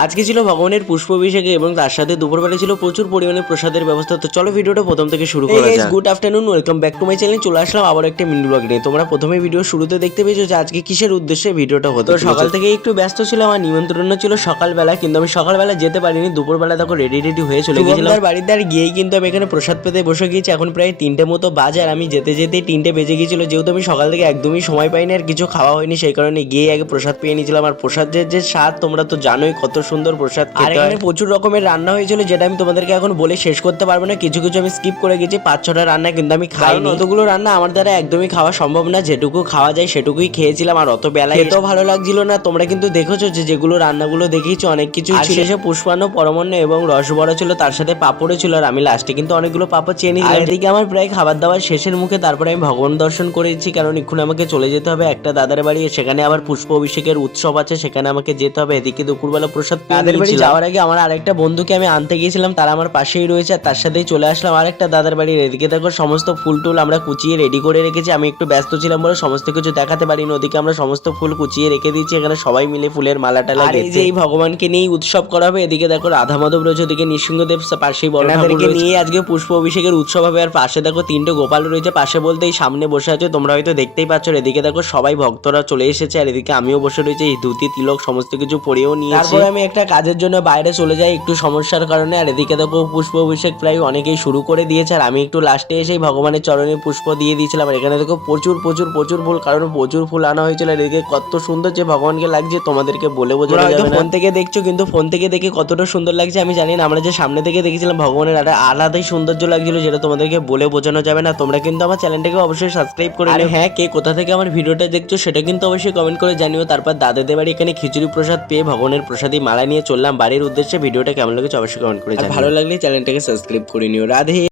আজকে ছিল ভগবানের পুষ্পাভিষেকে এবং তার সাথে দুপুরবেলা ছিল প্রচুর পরিমাণে প্রসাদের ব্যবস্থা। তো চলো ভিডিওটা প্রথম থেকে শুরু করা যাক। Good afternoon, welcome back to my channel. চলে আসলাম আবার একটা মিনি ব্লগ নিয়ে। তোমরা প্রথমে ভিডিও শুরুতে দেখতে পেয়েছো যে আজকে কিসের উদ্দেশ্যে ভিডিওটা হতো। তো সকাল থেকে একটু ব্যস্ত ছিলাম, আমার নিমন্ত্রণ ছিল সকালবেলা, কিন্তু আমি সকালবেলা যেতে পারিনি। দুপুরবেলা তখন রেডি হয়ে চলে গেছিলাম বাড়িতে, আর গিয়েই কিন্তু আমি এখানে প্রসাদ পেতে বসে গিয়েছি। এখন প্রায় 3টে মতো বাজে, আর আমি যেতে 3টে বেজে গিয়েছিল। যেহেতু আমি সকাল থেকে একদমই সময় পাইনি আর কিছু খাওয়া হয়নি, সেই কারণে গিয়ে আগে প্রসাদ পেয়ে নিয়েছিলাম। আর প্রসাদের যে স্বাদ তোমরা তো জানোই কত সুন্দর প্রসাদ। আর এখানে প্রচুর রকমের রান্না হয়েছিল, যেটা আমি তোমাদেরকে এখন বলে শেষ করতে পারবো না। কিছু কিছু আমি স্কিপ করে গেছি, 5-6টা রান্না কিন্তু আমি খাইনি। অতগুলো রান্না আমার দ্বারা একদমই খাওয়া সম্ভব না, যেটুকু খাওয়া যায় সেটুকুই খেয়েছিলাম। আর অত বেলা এত ভালো লাগছিল না। তোমরা কিন্তু দেখেছো যে যেগুলো রান্নাগুলো দেখিয়েছো অনেক কিছু ছিল। শেষে পুষ্পান্ন, পরমান্ন এবং রসবড়া ছিল, তার সাথে পাপড়ও ছিল। আর আমি লাস্টে কিন্তু অনেকগুলো পাপড় চেয়ে নিয়েছিলাম। এদিকে আমার প্রায় খাবার দাবার শেষের মুখে, তারপরে আমি ভগবান দর্শন করেছি, কারণ এখন আমাকে চলে যেতে হবে একটা দাদার বাড়ি। সেখানে আবার পুষ্প অভিষেকের উৎসব আছে, সেখানে আমাকে যেতে হবে। এদিকে দুপুরবেলা প্রসাদ তাদের বাড়ি যাওয়ার আগে আমার আরেকটা বন্ধুকে আমি আনতে গিয়েছিলাম, তারা আমার পাশেই রয়েছে। আর তার সাথেই চলে আসলাম আরেকটা দাদার বাড়ির। এদিকে দেখো সমস্ত ফুল টুল আমরা কুচিয়ে রেডি করে রেখেছি। আমি একটু ব্যস্ত ছিলাম বলে সমস্ত কিছু দেখাতে পারিনি। ওদিকে আমরা সমস্ত ফুল কুচিয়ে রেখে দিয়েছি, এখানে সবাই মিলে ফুলের মালাটা লাগিয়ে যে এই ভগবানকে নিয়েই উৎসব করা হবে। এদিকে দেখো রাধা মাধব রয়েছে, ওদিকে নৃসিংহদেব পাশেই বড় ঠাকুরকে নিয়ে আজকে পুষ্প অভিষেকের উৎসব হবে। আর পাশে দেখো 3টে গোপাল রয়েছে, পাশে বলতে এই সামনে বসে আছে, তোমরা হয়তো দেখতেই পাচ্ছ। এদিকে দেখো সবাই ভক্তরা চলে এসেছে, আর এদিকে আমিও বসে রয়েছি, এই ধুতি তিলক সমস্ত কিছু পরেও নিয়ে। তারপরে আমি একটা কাজের জন্য বাইরে চলে যাই একটু সমস্যার কারণে। আর এদিকে দেখো পুষ্প অভিষেক প্রায় অনেকেই শুরু করে দিয়েছে, আর আমি একটু লাস্টে এসেই ভগবানের চরণে পুষ্প দিয়ে দিয়েছিলাম। আর এখানে দেখো প্রচুর ফুল, কারণ প্রচুর ফুল আনা হয়েছিল। আর এদিকে কত সুন্দর যে ভগবানকে লাগছে তোমাদেরকে বলে বোঝানো যাবে না। ফোন থেকে দেখছো, কিন্তু ফোন থেকে দেখে কতটা সুন্দর লাগছে আমি জানি না। আমরা যে সামনে থেকে দেখেছিলাম ভগবানের একটা আলাদাই সৌন্দর্য লাগছিল, যেটা তোমাদেরকে বলে বোঝানো যাবে না। তোমরা কিন্তু আমার চ্যানেলটাকে অবশ্যই সাবস্ক্রাইব করে নিও। হ্যাঁ, কে কোথা থেকে আমার ভিডিওটা দেখছো সেটা কিন্তু অবশ্যই কমেন্ট করে জানিও। তারপর দাদাদের বাড়ি এখানে খিচুড়ি প্রসাদ পেয়ে ভগবানের প্রসাদী মালা নিয়ে চললাম বাড়ির উদ্দেশ্যে। ভিডিওটা কেমন লেগেছে অবশ্যই কমেন্ট করে জানিও। ভালো লাগলে চ্যানেলটাকে সাবস্ক্রাইব করে নিও। রাধে।